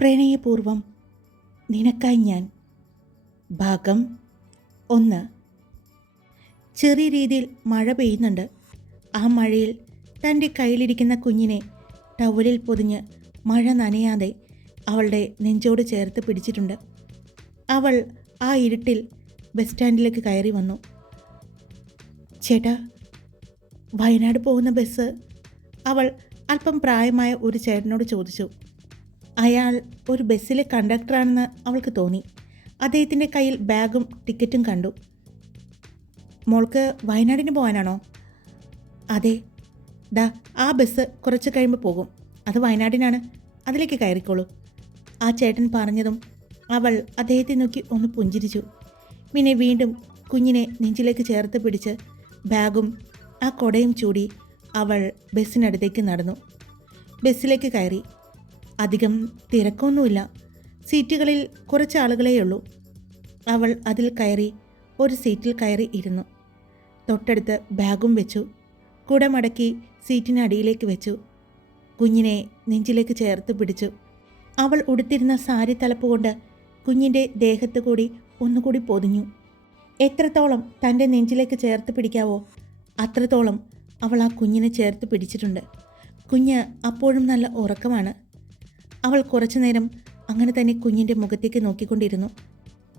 പ്രണയപൂർവം നിനക്കായി ഞാൻ. ഭാഗം ഒന്ന്. ചെറിയ രീതിയിൽ മഴ പെയ്യുന്നുണ്ട്. ആ മഴയിൽ തന്റെ കയ്യിലിരിക്കുന്ന കുഞ്ഞിനെ ടവലിൽ പൊതിഞ്ഞ് മഴ നനയാതെ അവളുടെ നെഞ്ചോട് ചേർത്ത് പിടിച്ചിട്ടുണ്ട്. അവൾ ആ ഇരുട്ടിൽ ബസ് സ്റ്റാൻഡിലേക്ക് കയറി വന്നു. ചേട്ടാ വയനാട് പോകുന്ന ബസ്? അവൾ അല്പം പ്രായമായ ഒരു ചേട്ടനോട് ചോദിച്ചു. അയാൾ ഒരു ബസ്സിലെ കണ്ടക്ടറാണെന്ന് അവൾക്ക് തോന്നി. അദ്ദേഹത്തിന്റെ കയ്യിൽ ബാഗും ടിക്കറ്റും കണ്ടു. മോൾക്ക് വയനാടിന് പോകാനാണോ? അതെ. ദാ ആ ബസ് കുറച്ച് കഴിയുമ്പോൾ പോകും. അത് വയനാടിനാണ്. അതിലേക്ക് കയറിക്കോളൂ. ആ ചേട്ടൻ പറഞ്ഞതും അവൾ അദ്ദേഹത്തെ നോക്കി ഒന്ന് പുഞ്ചിരിച്ചു. പിന്നെ വീണ്ടും കുഞ്ഞിനെ നെഞ്ചിലേക്ക് ചേർത്ത് പിടിച്ച് ബാഗും ആ കൊടയും ചൂടി അവൾ ബസ്സിനടുത്തേക്ക് നടന്നു. ബസ്സിലേക്ക് കയറി. അധികം തിരക്കൊന്നുമില്ല. സീറ്റുകളിൽ കുറച്ച് ആളുകളേയുള്ളൂ. അവൾ അതിൽ കയറി ഒരു സീറ്റിൽ കയറി ഇരുന്നു. തൊട്ടടുത്ത് ബാഗും വെച്ചു. കുട മടക്കി സീറ്റിനടിയിലേക്ക് വെച്ചു. കുഞ്ഞിനെ നെഞ്ചിലേക്ക് ചേർത്ത് പിടിച്ചു. അവൾ ഉടുത്തിരുന്ന സാരി തലപ്പ് കൊണ്ട് കുഞ്ഞിന്റെ ദേഹത്ത് കൂടി ഒന്നുകൂടി പൊതിഞ്ഞു. എത്രത്തോളം തന്റെ നെഞ്ചിലേക്ക് ചേർത്ത് പിടിക്കാവോ അത്രത്തോളം അവൾ ആ കുഞ്ഞിനെ ചേർത്ത് പിടിച്ചിട്ടുണ്ട്. കുഞ്ഞ് അപ്പോഴും നല്ല ഉറക്കമാണ്. അവൾ കുറച്ചു നേരം അങ്ങനെ തന്നെ കുഞ്ഞിന്റെ മുഖത്തേക്ക് നോക്കിക്കൊണ്ടിരുന്നു.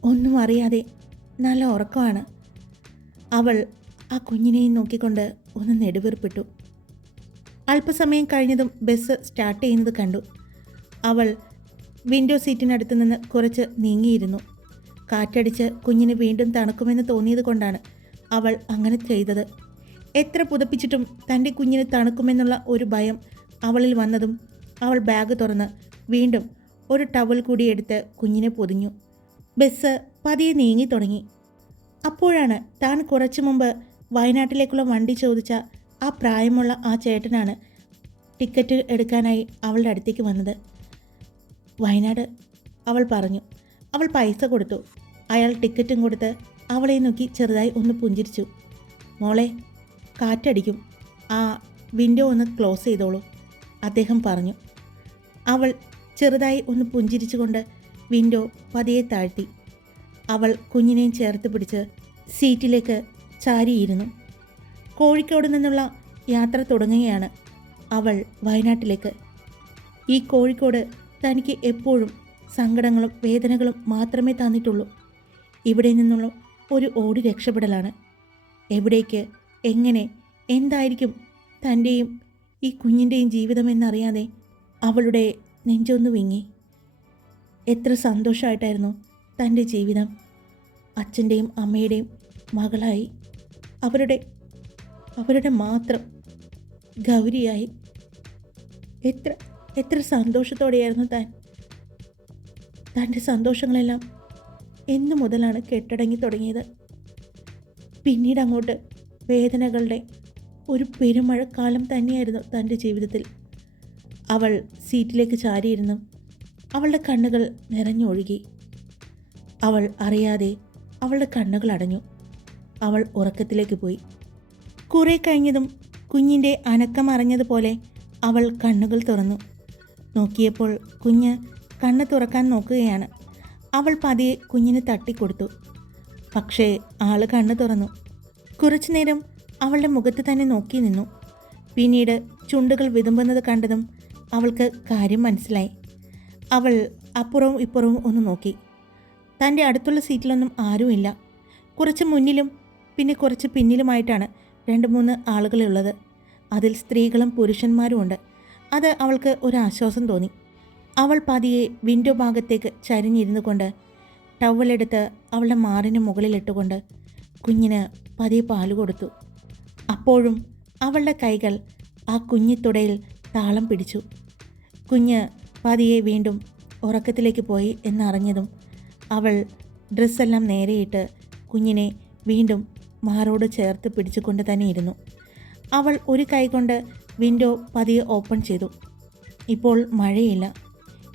ഒന്നും അറിയാതെ നല്ല ഉറക്കമാണ്. അവൾ ആ കുഞ്ഞിനെയും നോക്കിക്കൊണ്ട് ഒന്ന് നെടുവീർപ്പിട്ടു. അല്പസമയം കഴിഞ്ഞതും ബസ് സ്റ്റാർട്ട് ചെയ്യുന്നത് കണ്ടു. അവൾ വിൻഡോ സീറ്റിനടുത്ത് നിന്ന് കുറച്ച് നീങ്ങിയിരുന്നു. കാറ്റടിച്ച് കുഞ്ഞിന് വീണ്ടും തണുക്കുമെന്ന് തോന്നിയത് കൊണ്ടാണ് അവൾ അങ്ങനെ ചെയ്തത്. എത്ര പുതപ്പിച്ചിട്ടും തന്റെ കുഞ്ഞിന് തണുക്കുമെന്നുള്ള ഒരു ഭയം അവളിൽ വന്നതും അവൾ ബാഗ് തുറന്ന് വീണ്ടും ഒരു ടവൽ കൂടി എടുത്ത് കുഞ്ഞിനെ പൊതിഞ്ഞു. ബസ് പതിയെ നീങ്ങി തുടങ്ങി. അപ്പോഴാണ് താൻ കുറച്ചു മുമ്പ് വയനാട്ടിലേക്കുള്ള വണ്ടി ചോദിച്ച ആ പ്രായമുള്ള ആ ചേട്ടനാണ് ടിക്കറ്റ് എടുക്കാനായി അവളുടെ അടുത്തേക്ക് വന്നത്. വയനാട് അവൾ പറഞ്ഞു. അവൾ പൈസ കൊടുത്തു. അയാൾ ടിക്കറ്റും കൊടുത്ത് അവളെ നോക്കി ചെറുതായി ഒന്ന് പുഞ്ചിരിച്ചു. മോളെ കാറ്റടിക്കും. ആ വിൻഡോ ഒന്ന് ക്ലോസ് ചെയ്തോളൂ അദ്ദേഹം പറഞ്ഞു. അവൾ ചെറുതായി ഒന്ന് പുഞ്ചിരിച്ചുകൊണ്ട് വിൻഡോ പതിയെ താഴ്ത്തി. അവൾ കുഞ്ഞിനെയും ചേർത്ത് പിടിച്ച് സീറ്റിലേക്ക് ചാരിയിരുന്നു. കോഴിക്കോട് നിന്നുള്ള യാത്ര തുടങ്ങുകയാണ് അവൾ വയനാട്ടിലേക്ക്. ഈ കോഴിക്കോട് തനിക്ക് എപ്പോഴും സങ്കടങ്ങളും വേദനകളും മാത്രമേ തന്നിട്ടുള്ളൂ. ഇവിടെ നിന്നുള്ള ഒരു ഓടി രക്ഷപ്പെടലാണ്. എവിടേക്ക് എങ്ങനെ എന്തായിരിക്കും തന്റെയും ഈ കുഞ്ഞിന്റെയും ജീവിതമെന്നറിയാതെ അവളുടെ നെഞ്ചൊന്ന് വിങ്ങി. എത്ര സന്തോഷമായിട്ടായിരുന്നു തന്റെ ജീവിതം. അച്ഛന്റെയും അമ്മയുടെയും മകളായി. അവരുടെ അവരുടെ മാത്രം ഗൗരിയായി. എത്ര എത്ര സന്തോഷത്തോടെയായിരുന്നു താൻ. തന്റെ സന്തോഷങ്ങളെല്ലാം എന്നു മുതലാണ് കെട്ടടങ്ങി തുടങ്ങിയത്. പിന്നീട് അങ്ങോട്ട് വേദനകളുടെ ഒരു പെരുമഴക്കാലം തന്നെയായിരുന്നു തന്റെ ജീവിതത്തിൽ. അവൾ സീറ്റിലേക്ക് ചാരിയിരുന്നു. അവളുടെ കണ്ണുകൾ നിറഞ്ഞൊഴുകി. അവൾ അറിയാതെ അവളുടെ കണ്ണുകൾ അടഞ്ഞു. അവൾ ഉറക്കത്തിലേക്ക് പോയി. കുറെ കഴിഞ്ഞതും കുഞ്ഞിന്റെ അനക്കം അറിഞ്ഞതുപോലെ അവൾ കണ്ണുകൾ തുറന്നു. നോക്കിയപ്പോൾ കുഞ്ഞ് കണ്ണ് തുറക്കാൻ നോക്കുകയാണ്. അവൾ പതിയെ കുഞ്ഞിന് തട്ടിക്കൊടുത്തു. പക്ഷേ ആൾ കണ്ണ് തുറന്നു. കുറച്ചു നേരം അവളുടെ മുഖത്ത് തന്നെ നോക്കി നിന്നു. പിന്നീട് ചുണ്ടുകൾ വിതുമ്പുന്നത് കണ്ടതും അവൾക്ക് കാര്യം മനസ്സിലായി. അവൾ അപ്പുറവും ഇപ്പുറവും ഒന്ന് നോക്കി. തന്റെ അടുത്തുള്ള സീറ്റിലൊന്നും ആരുമില്ല കുറച്ച് മുന്നിലും പിന്നെ കുറച്ച് പിന്നിലുമായിട്ടാണ് രണ്ട് മൂന്ന് ആളുകളുള്ളത് അതിൽ സ്ത്രീകളും പുരുഷന്മാരുമുണ്ട് അത് അവൾക്ക് ഒരു ആശ്വാസം തോന്നി. അവൾ പതിയെ വിൻഡോ ഭാഗത്തേക്ക് ചരിഞ്ഞിരുന്നു കൊണ്ട് ടവലെടുത്ത് അവളുടെ മാറിന് മുകളിലിട്ടുകൊണ്ട് കുഞ്ഞിന് പതിയെ പാൽ കൊടുത്തു. അപ്പോഴും അവളുടെ കൈകൾ ആ കുഞ്ഞിത്തുടയിൽ താളം പിടിച്ചു. കുഞ്ഞ് പതിയെ വീണ്ടും ഉറക്കത്തിലേക്ക് പോയി എന്നറിഞ്ഞതും അവൾ ഡ്രസ്സെല്ലാം നേരെയിട്ട് കുഞ്ഞിനെ വീണ്ടും മാറോട് ചേർത്ത് പിടിച്ചുകൊണ്ട് തന്നെ ഇരുന്നു. അവൾ ഒരു കൈ കൊണ്ട് വിൻഡോ പതിയെ ഓപ്പൺ ചെയ്തു. ഇപ്പോൾ മഴയില്ല.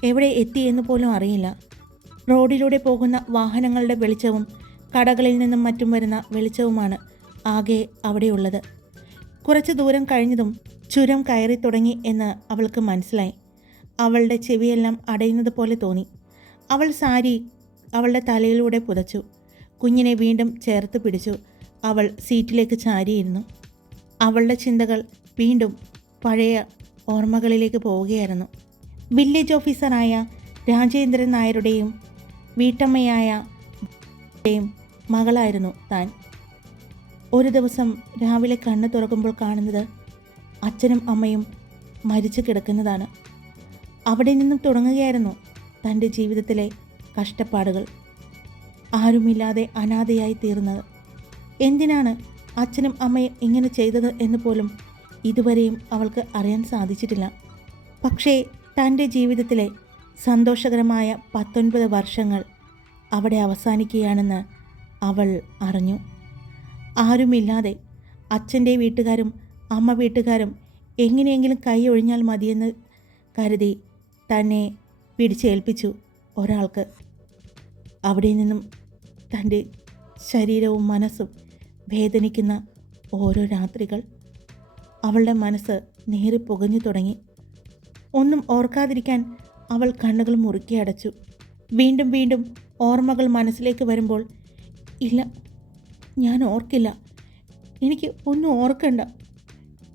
എവിടെ എത്തി എന്ന് പോലും അറിയില്ല. റോഡിലൂടെ പോകുന്ന വാഹനങ്ങളുടെ വെളിച്ചവും കടകളിൽ നിന്നും മറ്റും വരുന്ന വെളിച്ചവുമാണ് ആകെ അവിടെയുള്ളത്. കുറച്ച് ദൂരം കഴിഞ്ഞതും ചുരം കയറി തുടങ്ങി എന്ന് അവൾക്ക് മനസ്സിലായി. അവളുടെ ചെവിയെല്ലാം അടയുന്നത് പോലെ തോന്നി. അവൾ സാരി അവളുടെ തലയിലൂടെ പുതച്ചു. കുഞ്ഞിനെ വീണ്ടും ചേർത്ത് പിടിച്ചു. അവൾ സീറ്റിലേക്ക് ചാരിയിരുന്നു. അവളുടെ ചിന്തകൾ വീണ്ടും പഴയ ഓർമ്മകളിലേക്ക് പോവുകയായിരുന്നു. വില്ലേജ് ഓഫീസറായ രാജേന്ദ്രൻ നായരുടെയും വീട്ടമ്മയായ മകളായിരുന്നു താൻ. ഒരു ദിവസം രാവിലെ കണ്ണ് തുറക്കുമ്പോൾ കാണുന്നത് അച്ഛനും അമ്മയും മരിച്ചു കിടക്കുന്നതാണ്. അവിടെ നിന്നും തുടങ്ങുകയായിരുന്നു തന്റെ ജീവിതത്തിലെ കഷ്ടപ്പാടുകൾ. ആരുമില്ലാതെ അനാഥയായി തീർന്നത്. എന്തിനാണ് അച്ഛനും അമ്മയും ഇങ്ങനെ ചെയ്തത് എന്ന് പോലും ഇതുവരെയും അവൾക്ക് അറിയാൻ സാധിച്ചിട്ടില്ല. പക്ഷേ തന്റെ ജീവിതത്തിലെ സന്തോഷകരമായ പത്തൊൻപത് വർഷങ്ങൾ അവിടെ അവസാനിക്കുകയാണെന്ന് അവൾ അറിഞ്ഞു. ആരുമില്ലാതെ അച്ഛന്റെ വീട്ടുകാരും അമ്മ വീട്ടുകാരും എങ്ങനെയെങ്കിലും കൈ ഒഴിഞ്ഞാൽ മതിയെന്ന് കരുതി തന്നെ പിടിച്ചേൽപ്പിച്ചു ഒരാൾക്ക്. അവിടെ നിന്നും തന്റെ ശരീരവും മനസ്സും വേദനിക്കുന്ന ഓരോ രാത്രികൾ അവളുടെ മനസ്സ് നേരെ പുകഞ്ഞു തുടങ്ങി. ഒന്നും ഓർക്കാതിരിക്കാൻ അവൾ കണ്ണുകൾ മുറുക്കി അടച്ചു. വീണ്ടും വീണ്ടും ഓർമ്മകൾ മനസ്സിലേക്ക് വരുമ്പോൾ ഇല്ല ഞാൻ ഓർക്കില്ല. എനിക്ക് ഒന്നും ഓർക്കണ്ട.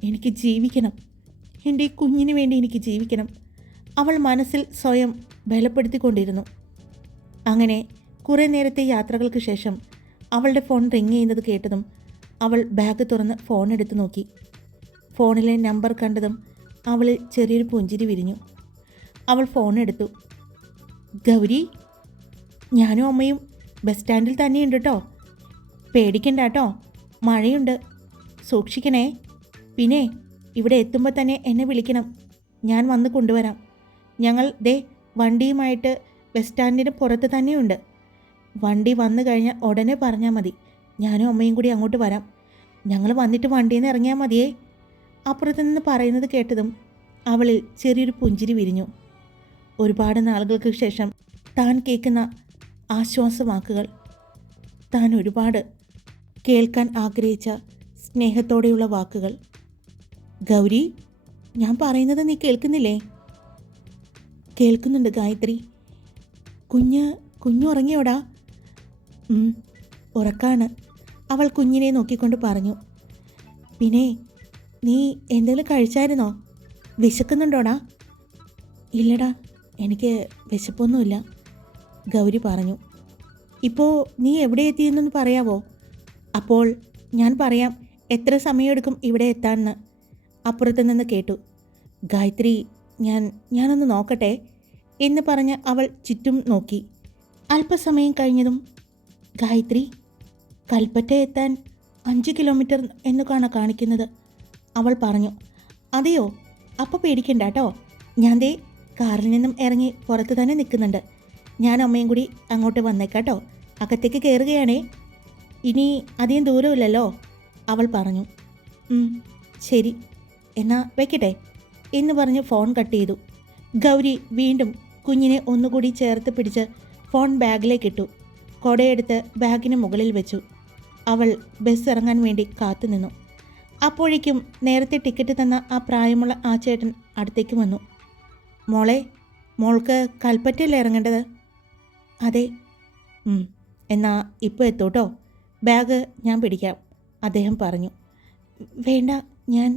എനിക്ക് ജീവിക്കണം. എന്റെ ഈ കുഞ്ഞിന് വേണ്ടി എനിക്ക് ജീവിക്കണം. അവൾ മനസ്സിൽ സ്വയം ബലപ്പെടുത്തിക്കൊണ്ടിരുന്നു. അങ്ങനെ കുറേ നേരത്തെ യാത്രകൾക്ക് ശേഷം അവളുടെ ഫോൺ റിങ് ചെയ്യുന്നത് കേട്ടതും അവൾ ബാഗ് തുറന്ന് ഫോൺ എടുത്തു നോക്കി. ഫോണിലെ നമ്പർ കണ്ടതും അവളിൽ ചെറിയൊരു പുഞ്ചിരി വിരിഞ്ഞു. അവൾ ഫോൺ എടുത്തു. ഗൗരി ഞാനും അമ്മയും ബസ് സ്റ്റാൻഡിൽ തന്നെയുണ്ട് കേട്ടോ പേടിക്കണ്ട കേട്ടോ മഴയുണ്ട്. സൂക്ഷിക്കണേ. പിന്നെ ഇവിടെ എത്തുമ്പോൾ തന്നെ എന്നെ വിളിക്കണം. ഞാൻ വന്ന് കൊണ്ടുവരാം. ഞങ്ങൾ ദേ വണ്ടിയുമായിട്ട് ബസ് സ്റ്റാൻഡിന് പുറത്ത് തന്നെയുണ്ട്. വണ്ടി വന്നു കഴിഞ്ഞാൽ ഉടനെ പറഞ്ഞാൽ മതി. ഞാനും അമ്മയും കൂടി അങ്ങോട്ട് വരാം. ഞങ്ങൾ വന്നിട്ട് വണ്ടിയിൽ നിന്ന് ഇറങ്ങിയാൽ മതിയേ. അപ്പുറത്ത് നിന്ന് പറയുന്നത് കേട്ടതും അവളിൽ ചെറിയൊരു പുഞ്ചിരി വിരിഞ്ഞു. ഒരുപാട് നാളുകൾക്ക് ശേഷം താൻ കേൾക്കുന്ന ആശ്വാസവാക്കുകൾ താൻ ഒരുപാട് കേൾക്കാൻ ആഗ്രഹിച്ച സ്നേഹത്തോടെയുള്ള വാക്കുകൾ. ഗൗരി ഞാൻ പറയുന്നത് നീ കേൾക്കുന്നില്ലേ? കേൾക്കുന്നുണ്ട് ഗായത്രി. കുഞ്ഞ് കുഞ്ഞുറങ്ങിയോടാ ഉറക്കാണ്. അവൾ കുഞ്ഞിനെ നോക്കിക്കൊണ്ട് പറഞ്ഞു. പിന്നെ നീ എന്തെങ്കിലും കഴിച്ചായിരുന്നോ? വിശക്കുന്നുണ്ടോടാ? ഇല്ലടാ എനിക്ക് വിശപ്പൊന്നുമില്ല ഗൗരി പറഞ്ഞു. ഇപ്പോൾ നീ എവിടെ എത്തിയെന്നൊന്ന് പറയാവോ? അപ്പോൾ ഞാൻ പറയാം എത്ര സമയമെടുക്കും ഇവിടെ എത്താമെന്ന് അപ്പുറത്ത് നിന്ന് കേട്ടു. ഗായത്രി ഞാൻ ഞാനൊന്ന് നോക്കട്ടെ എന്ന് പറഞ്ഞ് അവൾ ചുറ്റും നോക്കി. അല്പസമയം കഴിഞ്ഞതും ഗായത്രി കൽപ്പറ്റ എത്താൻ അഞ്ച് കിലോമീറ്റർ എന്നുകാണ് കാണിക്കുന്നത് അവൾ പറഞ്ഞു. അതെയോ? അപ്പോൾ പേടിക്കണ്ട കേട്ടോ. ഞാൻ ദേ കാറിൽ നിന്നും ഇറങ്ങി പുറത്ത് തന്നെ നിൽക്കുന്നുണ്ട്. ഞാൻ അമ്മയും കൂടി അങ്ങോട്ട് വന്നേക്കാട്ടോ അകത്തേക്ക് കയറുകയാണേ. ഇനി അധികം ദൂരമില്ലല്ലോ അവൾ പറഞ്ഞു. "ഉം, ശരി. എന്നാ വെക്കട്ടെ. എന്ന് പറഞ്ഞ് ഫോൺ കട്ട് ചെയ്തു. ഗൗരി വീണ്ടും കുഞ്ഞിനെ ഒന്നുകൂടി ചേർത്ത് പിടിച്ച് ഫോൺ ബാഗിലേക്ക് ഇട്ടു കൊടയെടുത്ത് ബാഗിന് മുകളിൽ വെച്ചു. അവൾ ബസ് ഇറങ്ങാൻ വേണ്ടി കാത്തുനിന്നു അപ്പോഴേക്കും നേരത്തെ ടിക്കറ്റ് തന്ന ആ പ്രായമുള്ള ആ ചേട്ടൻ അടുത്തേക്ക് വന്നു. മോളെ മോൾക്ക് കൽപ്പറ്റയല്ലേ ഇറങ്ങേണ്ടത്? അതെ. എന്നാ ഇപ്പോൾ എത്തൂട്ടോ. ബാഗ് ഞാൻ പിടിക്കാം അദ്ദേഹം പറഞ്ഞു. വേണ്ട ഞാൻ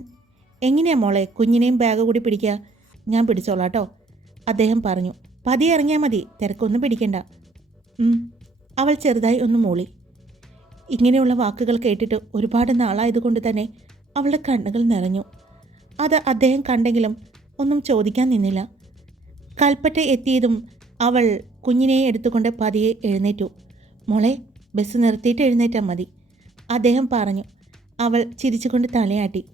എങ്ങനെയാ മോളെ കുഞ്ഞിനെയും ബാഗ് കൂടി പിടിക്കുക ഞാൻ പിടിച്ചോളാം കേട്ടോ അദ്ദേഹം പറഞ്ഞു പതിയെ ഇറങ്ങിയാൽ മതി തിരക്കൊന്നും പിടിക്കണ്ട. അവൾ ചെറുതായി ഒന്ന് മൂളി. ഇങ്ങനെയുള്ള വാക്കുകൾ കേട്ടിട്ട് ഒരുപാട് നാളായതുകൊണ്ട് തന്നെ അവളുടെ കണ്ണുകൾ നിറഞ്ഞു. അത് അദ്ദേഹം കണ്ടെങ്കിലും ഒന്നും ചോദിക്കാൻ നിന്നില്ല. കൽപ്പറ്റ എത്തിയതും അവൾ കുഞ്ഞിനെ എടുത്തുകൊണ്ട് പതിയെ എഴുന്നേറ്റു. മോളെ ബസ് നിർത്തിയിട്ട് എഴുന്നേറ്റാൽ മതി. അദ്ദേഹം പറഞ്ഞു. അവൾ ചിരിച്ചുകൊണ്ട് തലയാട്ടി.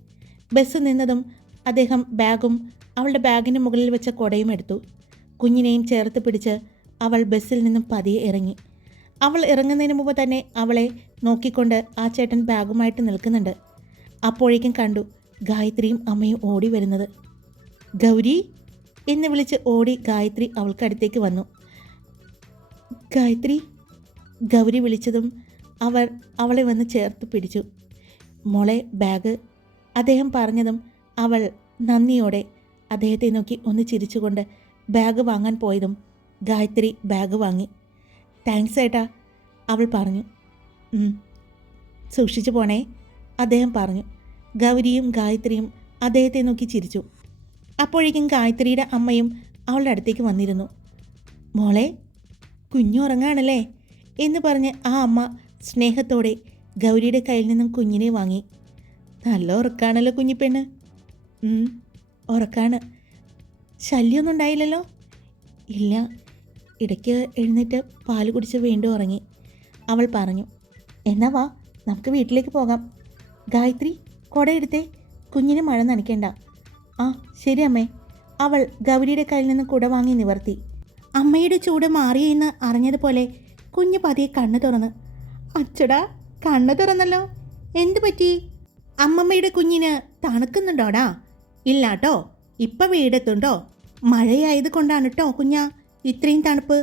ബസ് നിന്നതും അദ്ദേഹം ബാഗും അവളുടെ ബാഗിന് മുകളിൽ വെച്ച കൊടയും എടുത്തു. കുഞ്ഞിനെയും ചേർത്ത് പിടിച്ച് അവൾ ബസ്സിൽ നിന്നും പതിയെ ഇറങ്ങി. അവൾ ഇറങ്ങുന്നതിന് മുമ്പ് തന്നെ അവളെ നോക്കിക്കൊണ്ട് ആ ചേട്ടൻ ബാഗുമായിട്ട് നിൽക്കുന്നുണ്ട്. അപ്പോഴേക്കും കണ്ടു ഗായത്രിയും അമ്മയും ഓടി വരുന്നത്. ഗൗരി? എന്ന് വിളിച്ച് ഓടി ഗായത്രി അവൾക്കടുത്തേക്ക് വന്നു. ഗായത്രി? ഗൗരി വിളിച്ചതും അവർ അവളെ വന്ന് ചേർത്ത് പിടിച്ചു. മോളെ ബാഗ് അദ്ദേഹം പറഞ്ഞതും അവൾ നന്ദിയോടെ അദ്ദേഹത്തെ നോക്കി ഒന്ന് ചിരിച്ചുകൊണ്ട് ബാഗ് വാങ്ങാൻ പോയതും ഗായത്രി ബാഗ് വാങ്ങി. താങ്ക്സ് ഏട്ടാ അവൾ പറഞ്ഞു. സൂക്ഷിച്ചു പോണേ അദ്ദേഹം പറഞ്ഞു. ഗൗരിയും ഗായത്രിയും അദ്ദേഹത്തെ നോക്കി ചിരിച്ചു. അപ്പോഴേക്കും ഗായത്രിയുടെ അമ്മയും അവളുടെ അടുത്തേക്ക് വന്നിരുന്നു. മോളെ കുഞ്ഞുറങ്ങാണല്ലേ എന്ന് പറഞ്ഞ് ആ അമ്മ സ്നേഹത്തോടെ ഗൗരിയുടെ കയ്യിൽ നിന്നും കുഞ്ഞിനെ വാങ്ങി. നല്ല ഉറക്കാണല്ലോ കുഞ്ഞിപ്പെണ്ണ് ഉറക്കാണ്. ശല്യമൊന്നും ഉണ്ടായില്ലല്ലോ? ഇല്ല. ഇടയ്ക്ക് എഴുന്നേറ്റ് പാൽ കുടിച്ച് വീണ്ടും ഉറങ്ങി. അവൾ പറഞ്ഞു എന്നാ വാ നമുക്ക് വീട്ടിലേക്ക് പോകാം. ഗായത്രി കുട എടുത്തേ. കുഞ്ഞിനെ മഴ നനയ്ക്കേണ്ട. ആ ശരി അമ്മേ. അവൾ ഗൗരിയുടെ കയ്യിൽ നിന്ന് കുട വാങ്ങി നിവർത്തി. അമ്മയുടെ ചൂട് മാറിയെന്ന് അറിഞ്ഞതുപോലെ കുഞ്ഞ് പതിയെ കണ്ണു തുറന്ന് അച്ചടാ കണ്ണു തുറന്നല്ലോ. എന്തു പറ്റി? അമ്മമ്മയുടെ കുഞ്ഞിന് തണുക്കുന്നുണ്ടോടാ? ഇല്ലാട്ടോ ഇപ്പം വീടെത്തുണ്ടോ? മഴയായത് കൊണ്ടാണ് കേട്ടോ കുഞ്ഞാ ഇത്രയും തണുപ്പ്.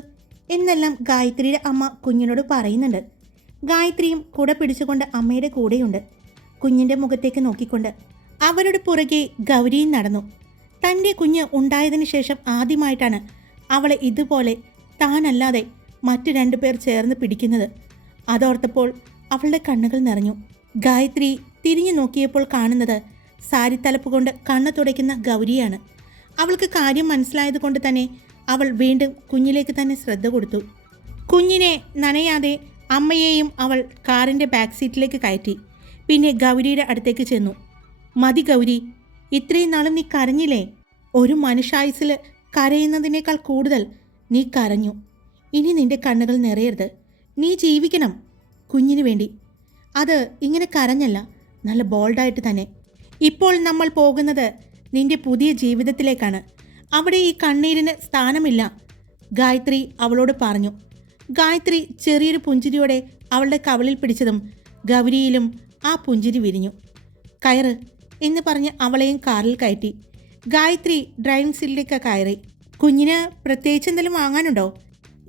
എന്നെല്ലാം ഗായത്രിയുടെ അമ്മ കുഞ്ഞിനോട് പറയുന്നുണ്ട്. ഗായത്രിയും കുട പിടിച്ചുകൊണ്ട് അമ്മയുടെ കൂടെയുണ്ട്. കുഞ്ഞിന്റെ മുഖത്തേക്ക് നോക്കിക്കൊണ്ട് അവരുടെ പുറകെ ഗൗരിയും നടന്നു. തന്റെ കുഞ്ഞ് ഉണ്ടായതിന് ശേഷം ആദ്യമായിട്ടാണ് അവളെ ഇതുപോലെ താനല്ലാതെ മറ്റു രണ്ടു പേർ ചേർന്ന് പിടിക്കുന്നത്. അതോർത്തപ്പോൾ അവളുടെ കണ്ണുകൾ നിറഞ്ഞു. ഗായത്രി തിരിഞ്ഞു നോക്കിയപ്പോൾ കാണുന്നത് സാരിത്തലപ്പ് കൊണ്ട് കണ്ണു തുടയ്ക്കുന്ന ഗൗരിയാണ്. അവൾക്ക് കാര്യം മനസ്സിലായത് കൊണ്ട് തന്നെ അവൾ വീണ്ടും കുഞ്ഞിലേക്ക് തന്നെ ശ്രദ്ധ കൊടുത്തു. കുഞ്ഞിനെ നനയാതെ അമ്മയെയും അവൾ കാറിന്റെ ബാക്ക് സീറ്റിലേക്ക് കയറ്റി. പിന്നെ ഗൗരിയുടെ അടുത്തേക്ക് ചെന്നു. മതി ഗൗരി ഇത്രയും നാളും നീ കരഞ്ഞില്ലേ? ഒരു മനുഷ്യായുസിൽ കരയുന്നതിനേക്കാൾ കൂടുതൽ നീ കരഞ്ഞു. ഇനി നിന്റെ കണ്ണുകൾ നിറയരുത്. നീ ജീവിക്കണം കുഞ്ഞിനു വേണ്ടി അത് ഇങ്ങനെ കരഞ്ഞല്ല. നല്ല ബോൾഡായിട്ട് തന്നെ. ഇപ്പോൾ നമ്മൾ പോകുന്നത് നിന്റെ പുതിയ ജീവിതത്തിലേക്കാണ്. അവിടെ ഈ കണ്ണീരിന് സ്ഥാനമില്ല. ഗായത്രി അവളോട് പറഞ്ഞു. ഗായത്രി ചെറിയൊരു പുഞ്ചിരിയോടെ അവളുടെ കവളിൽ പിടിച്ചതും ഗൗരിയിലും ആ പുഞ്ചിരി വിരിഞ്ഞു. കയറ് എന്ന് പറഞ്ഞ് അവളെയും കാറിൽ കയറ്റി. ഗായത്രി ഡ്രൈവിംഗ് സീറ്റിലേക്ക് കയറി. കുഞ്ഞിന് പ്രത്യേകിച്ച് എന്തെങ്കിലും വാങ്ങാനുണ്ടോ?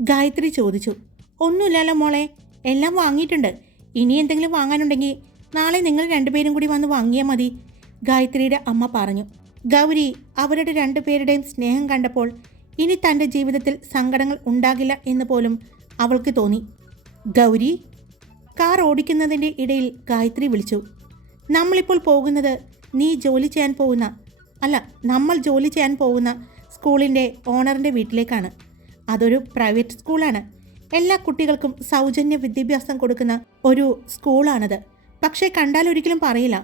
ഗായത്രി ചോദിച്ചു. ഒന്നുമില്ലല്ലോ മോളെ എല്ലാം വാങ്ങിയിട്ടുണ്ട്. ഇനി എന്തെങ്കിലും വാങ്ങാനുണ്ടെങ്കിൽ നാളെ നിങ്ങൾ രണ്ടുപേരും കൂടി വന്ന് വാങ്ങിയാൽ മതി ഗായത്രിയുടെ അമ്മ പറഞ്ഞു. ഗൗരി അവരുടെ രണ്ടുപേരുടെയും സ്നേഹം കണ്ടപ്പോൾ ഇനി തന്റെ ജീവിതത്തിൽ സങ്കടങ്ങൾ ഉണ്ടാകില്ല എന്ന് പോലും അവൾക്ക് തോന്നി. ഗൗരി കാർ ഓടിക്കുന്നതിന്റെ ഇടയിൽ ഗായത്രി വിളിച്ചു. നമ്മളിപ്പോൾ പോകുന്നത് നീ ജോലി ചെയ്യാൻ പോകുന്ന അല്ല നമ്മൾ ജോലി ചെയ്യാൻ പോകുന്ന സ്കൂളിന്റെ ഓണറിന്റെ വീട്ടിലേക്കാണ്. അതൊരു പ്രൈവറ്റ് സ്കൂളാണ്. എല്ലാ കുട്ടികൾക്കും സൗജന്യ വിദ്യാഭ്യാസം കൊടുക്കുന്ന ഒരു സ്കൂളാണത്. പക്ഷേ കണ്ടാൽ ഒരിക്കലും പറയില്ല.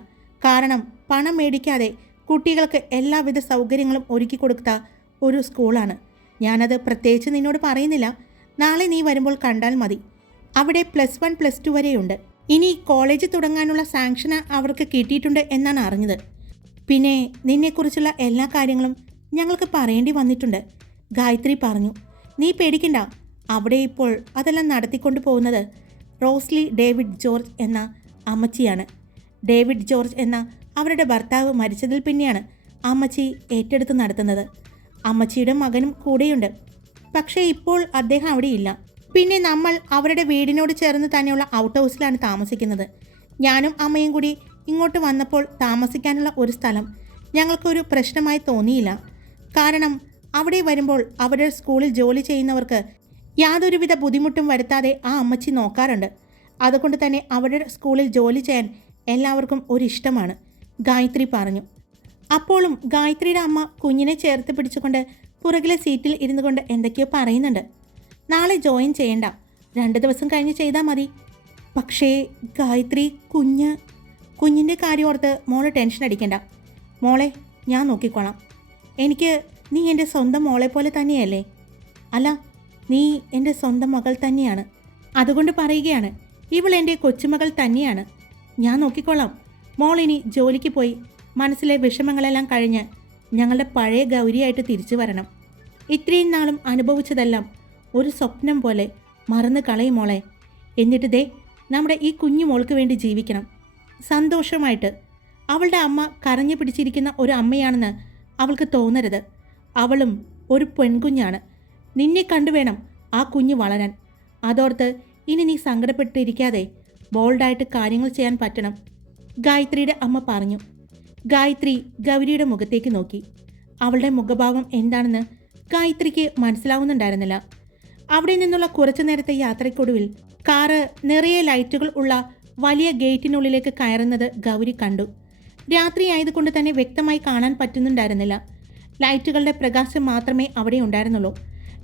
കാരണം പണം മേടിക്കാതെ കുട്ടികൾക്ക് എല്ലാവിധ സൗകര്യങ്ങളും ഒരുക്കി കൊടുത്ത ഒരു സ്കൂളാണ്. ഞാനത് പ്രത്യേകിച്ച് നിന്നോട് പറയുന്നില്ല. നാളെ നീ വരുമ്പോൾ കണ്ടാൽ മതി. അവിടെ പ്ലസ് വൺ പ്ലസ് ടു വരെയുണ്ട്. ഇനി കോളേജ് തുടങ്ങാനുള്ള സാങ്ഷന അവർക്ക് കിട്ടിയിട്ടുണ്ട് എന്നാണ് അറിഞ്ഞത്. പിന്നെ നിന്നെക്കുറിച്ചുള്ള എല്ലാ കാര്യങ്ങളും ഞങ്ങൾക്ക് പറയേണ്ടി വന്നിട്ടുണ്ട്. ഗായത്രി പറഞ്ഞു നീ പേടിക്കണ്ട. അവിടെ ഇപ്പോൾ അതെല്ലാം നടത്തിക്കൊണ്ടു പോകുന്നത് റോസ്ലി ഡേവിഡ് ജോർജ് എന്ന അമ്മച്ചിയാണ്. ഡേവിഡ് ജോർജ് എന്ന അവരുടെ ഭർത്താവ് മരിച്ചതിൽ പിന്നെയാണ് അമ്മച്ചി ഏറ്റെടുത്ത് നടത്തുന്നത്. അമ്മച്ചിയുടെ മകനും കൂടെയുണ്ട്. പക്ഷേ ഇപ്പോൾ അദ്ദേഹം അവിടെ ഇല്ല പിന്നെ നമ്മൾ അവരുടെ വീടിനോട് ചേർന്ന് തന്നെയുള്ള ഔട്ട് ഹൗസിലാണ് താമസിക്കുന്നത്. ഞാനും അമ്മയും കൂടി ഇങ്ങോട്ട് വന്നപ്പോൾ താമസിക്കാനുള്ള ഒരു സ്ഥലം ഞങ്ങൾക്കൊരു പ്രശ്നമായി തോന്നിയില്ല. കാരണം അവിടെ വരുമ്പോൾ അവരുടെ സ്കൂളിൽ ജോലി ചെയ്യുന്നവർക്ക് യാതൊരുവിധ ബുദ്ധിമുട്ടും വരുത്താതെ ആ അമ്മച്ചി നോക്കാറുണ്ട്. അതുകൊണ്ട് തന്നെ അവരുടെ സ്കൂളിൽ ജോലി ചെയ്യാൻ എല്ലാവർക്കും ഒരു ഇഷ്ടമാണ് ഗായത്രി പറഞ്ഞു. അപ്പോഴും ഗായത്രിയുടെ അമ്മ കുഞ്ഞിനെ ചേർത്ത് പിടിച്ചുകൊണ്ട് പുറകിലെ സീറ്റിൽ ഇരുന്നു കൊണ്ട് എന്തൊക്കെയോ പറയുന്നുണ്ട്. നാളെ ജോയിൻ ചെയ്യണ്ട രണ്ട് ദിവസം കഴിഞ്ഞ് ചെയ്താൽ മതി. പക്ഷേ ഗായത്രി കുഞ്ഞ് കുഞ്ഞിന്റെ കാര്യം ഓർത്ത് മോളെ ടെൻഷൻ അടിക്കണ്ട. മോളെ ഞാൻ നോക്കിക്കോളാം. എനിക്ക് നീ എന്റെ സ്വന്തം മോളെ പോലെ തന്നെയല്ലേ? അല്ല നീ എന്റെ സ്വന്തം മകൾ തന്നെയാണ്. അതുകൊണ്ട് പറയുകയാണ്. ഇവൾ എന്റെ കൊച്ചുമകൾ തന്നെയാണ്. ഞാൻ നോക്കിക്കോളാം. മോൾ ഇനി ജോലിക്ക് പോയി. മനസ്സിലെ വിഷമങ്ങളെല്ലാം കഴിഞ്ഞ് ഞങ്ങളുടെ പഴയ ഗൗരിയായിട്ട് തിരിച്ചു വരണം. ഇത്രയും നാളും അനുഭവിച്ചതെല്ലാം ഒരു സ്വപ്നം പോലെ മറന്നു കളയും മോളെ. എന്നിട്ട് ദേ നമ്മുടെ ഈ കുഞ്ഞു മോൾക്ക് വേണ്ടി ജീവിക്കണം. സന്തോഷമായിട്ട്. അവളുടെ അമ്മ കരഞ്ഞു പിടിച്ചിരിക്കുന്ന ഒരു അമ്മയാണെന്ന് അവൾക്ക് തോന്നരുത്. അവളും ഒരു പെൺകുഞ്ഞാണ്. നിന്നെ കണ്ടുവേണം ആ കുഞ്ഞ് വളരാൻ. അതോർത്ത് ഇനി നീ സങ്കടപ്പെട്ടിരിക്കാതെ ബോൾഡായിട്ട് കാര്യങ്ങൾ ചെയ്യാൻ പറ്റണം. ഗായത്രിയുടെ അമ്മ പറഞ്ഞു. ഗായത്രി ഗൗരിയുടെ മുഖത്തേക്ക് നോക്കി. അവളുടെ മുഖഭാവം എന്താണെന്ന് ഗായത്രിക്ക് മനസ്സിലാവുന്നുണ്ടായിരുന്നില്ല. അവിടെ നിന്നുള്ള കുറച്ചു നേരത്തെ യാത്രയ്ക്കൊടുവിൽ കാറ് നിറയെ ലൈറ്റുകൾ ഉള്ള വലിയ ഗേറ്റിനുള്ളിലേക്ക് കയറുന്നത് ഗൗരി കണ്ടു. രാത്രി ആയതുകൊണ്ട് തന്നെ വ്യക്തമായി കാണാൻ പറ്റുന്നുണ്ടായിരുന്നില്ല. ലൈറ്റുകളുടെ പ്രകാശം മാത്രമേ അവിടെ ഉണ്ടായിരുന്നുള്ളൂ.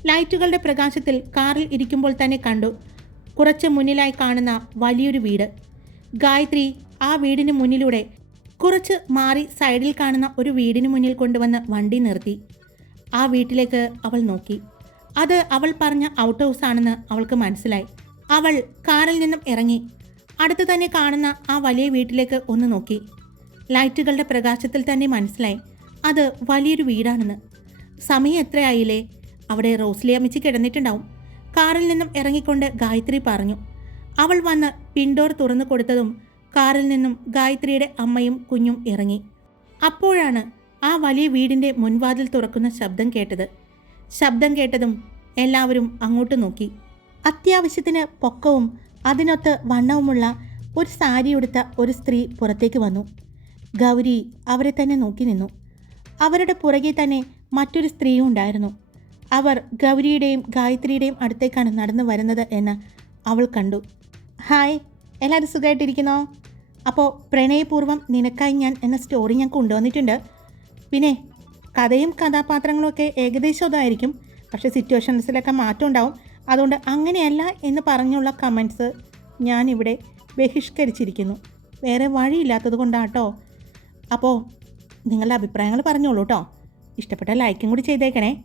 ലൈറ്റുകളുടെ പ്രകാശത്തിൽ കാറിൽ ഇരിക്കുമ്പോൾ തന്നെ കണ്ടു. കുറച്ച് മുന്നിലായി കാണുന്ന വലിയൊരു വീട്. ഗായത്രി ആ വീടിന് മുന്നിലൂടെ കുറച്ച് മാറി സൈഡിൽ കാണുന്ന ഒരു വീടിന് മുന്നിൽ കൊണ്ടുവന്ന് വണ്ടി നിർത്തി. ആ വീട്ടിലേക്ക് അവൾ നോക്കി. അത് അവൾ പറഞ്ഞ ഔട്ട് ഹൗസ് ആണെന്ന് അവൾക്ക് മനസ്സിലായി. അവൾ കാറിൽ നിന്നും ഇറങ്ങി. അടുത്ത് തന്നെ കാണുന്ന ആ വലിയ വീട്ടിലേക്ക് ഒന്ന് നോക്കി. ലൈറ്റുകളുടെ പ്രകാശത്തിൽ തന്നെ മനസ്സിലായി. അത് വലിയൊരു വീടാണെന്ന്. സമയം എത്രയായില്ലേ? അവിടെ റോസ്ലി കിടന്നിട്ടുണ്ടാവും. കാറിൽ നിന്നും ഇറങ്ങിക്കൊണ്ട് ഗായത്രി പറഞ്ഞു. അവൾ വന്ന് പിൻഡോർ തുറന്നു കൊടുത്തതും കാറിൽ നിന്നും ഗായത്രിയുടെ അമ്മയും കുഞ്ഞും ഇറങ്ങി. അപ്പോഴാണ് ആ വലിയ വീടിന്റെ മുൻവാതിൽ തുറക്കുന്ന ശബ്ദം കേട്ടത്. ശബ്ദം കേട്ടതും എല്ലാവരും അങ്ങോട്ട് നോക്കി. അത്യാവശ്യത്തിന് പൊക്കവും അതിനൊത്ത് വണ്ണവുമുള്ള ഒരു സാരി ഉടുത്ത ഒരു സ്ത്രീ പുറത്തേക്ക് വന്നു. ഗൗരി അവരെ തന്നെ നോക്കി നിന്നു. അവരുടെ പുറകെ തന്നെ മറ്റൊരു സ്ത്രീയും ഉണ്ടായിരുന്നു. അവർ ഗൗരിയുടെയും ഗായത്രിയുടെയും അടുത്തേക്കാണ് നടന്നു വരുന്നത് എന്ന് അവൾ കണ്ടു. ഹായ് എല്ലാവരും സുഖമായിട്ടിരിക്കുന്നോ അപ്പോൾ പ്രണയപൂർവം നിനക്കായി ഞാൻ എന്ന സ്റ്റോറി ഞാൻ കൊണ്ടുവന്നിട്ടുണ്ട്. പിന്നെ കഥയും കഥാപാത്രങ്ങളും ഒക്കെ ഏകദേശം അതായിരിക്കും. പക്ഷേ സിറ്റുവേഷൻസിലൊക്കെ മാറ്റം ഉണ്ടാവും. അതുകൊണ്ട് അങ്ങനെയല്ല എന്ന് പറഞ്ഞുള്ള കമൻസ് ഞാനിവിടെ ബഹിഷ്കരിച്ചിരിക്കുന്നു. വേറെ വഴിയില്ലാത്തത് കൊണ്ടാട്ടോ. അപ്പോൾ നിങ്ങളുടെ അഭിപ്രായങ്ങൾ പറഞ്ഞോളൂ കേട്ടോ ഇഷ്ടപ്പെട്ട ലൈക്കും കൂടി ചെയ്തേക്കണേ.